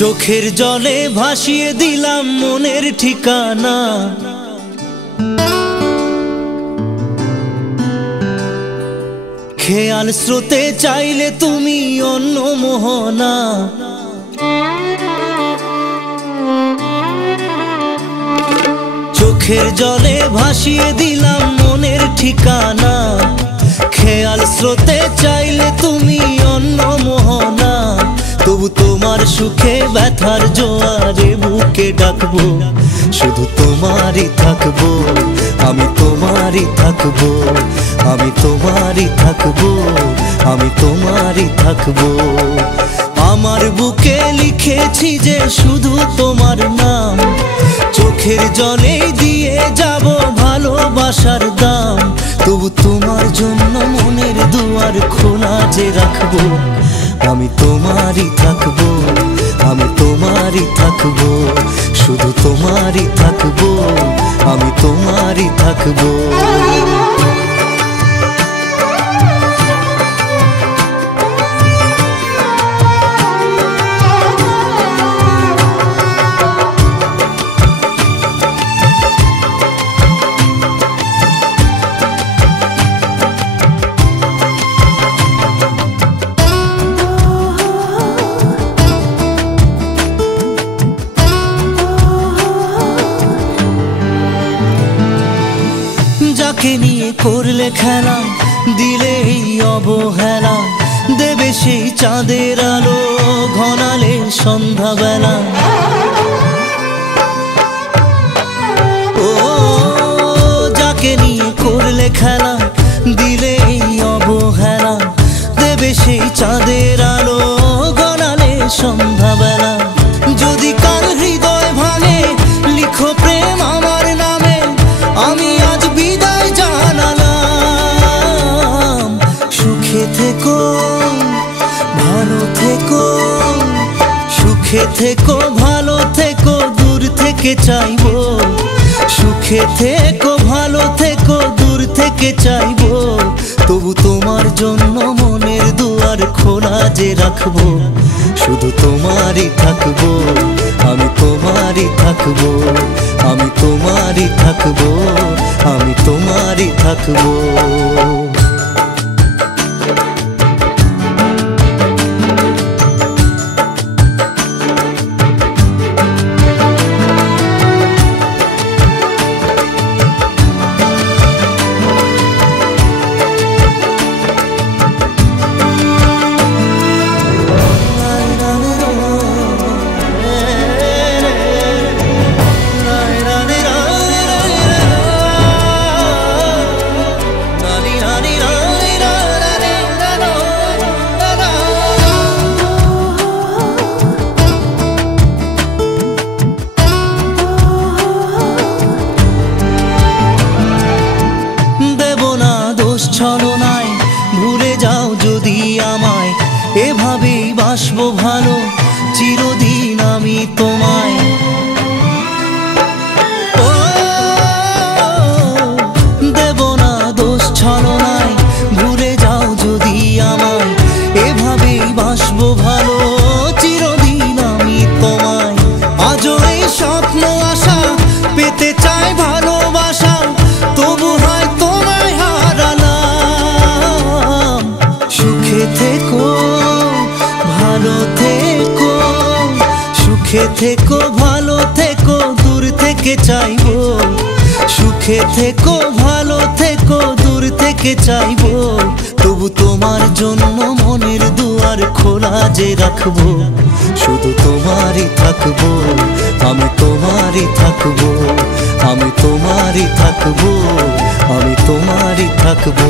চোখের জলে ভাসিয়ে দিলাম মনের ঠিকানা। খেয়াল স্রোতে চাইলে তুমি অন্য মোহনা। চোখের জলে ভাসিয়ে দিলাম মনের ঠিকানা। খেয়াল স্রোতে চাইলে তুমি অন্য মোহনা। তবু তোমার সুখে ব্যথার জোয়ারে বুকে ডাকবো, শুধু তোমারই থাকবো, আমি তোমারই থাকবো, আমি তোমারই থাকবো, আমি তোমারই থাকবো। আমার বুকে লিখেছি যে শুধু তোমার নাম, চোখের জলে দিয়ে যাব ভালোবাসার দাম। তবু তোমার জন্য মনের দুয়ার খোলা যে রাখবো, আমি তোমারই থাকবো, আমি তোমারই থাকবো, শুধু তোমারই থাকবো, আমি তোমারই থাকবো। যাকে নিয়ে করলে খেলা, দিলে এই অবহেলা, দেবে সেই চাঁদের আলো ঘনালে সন্ধ্যাবেলা। ও যাকে নিয়ে করলে খেলা, দিলে এই অবহেলা, দেবে সেই চাঁদের আলো ঘনালে সন্ধ্যাবেলা। যদি কার হৃদয় ভাঙে লিখো প্রেম আমার নামে, আমি আজ বিদায় জানালাম। সুখে থেকো, ভালো থেকো, সুখে থেকো, ভালো থেকো, দূর থেকে চাইবো। সুখে থেকো, ভালো থেকো, দূর থেকে চাইবো। তবু তোমার জন্য মনের দুয়ার খোলা যে রাখবো, শুধু তোমারই থাকবো, আমি তোমারই থাকবো, আমি তোমারই থাকবো, আমি তোমারই থাকবো। ছলনায় ভুলে যাও যদি আমায়, এভাবেই বাসবো ভালো চিরদিন আমি তোমায়। ও দেব না দোষ ছলনায়, ভুলে যাও যদি আমায়, এভাবেই বাসবো ভালো চিরদিন আমি তোমায়। আজও এই স্বপ্ন আশা পেতে চাই ভালোবাসা, তবু হয় তোমায় হারালাম। সুখে থেকো, ভালো থেকো, সুখে থেকো, ভালো থেকো, দূর থেকে চাইবো। সুখে থেকো, ভালো থেকো, দূর থেকে চাইবো। তবু তোমার জন্য মনের দুয়ার খোলা যে রাখবো, শুধু তোমারই থাকবো, আমি তোমারই থাকবো, আমি তোমারই থাকবো, আমি তোমারই থাকবো।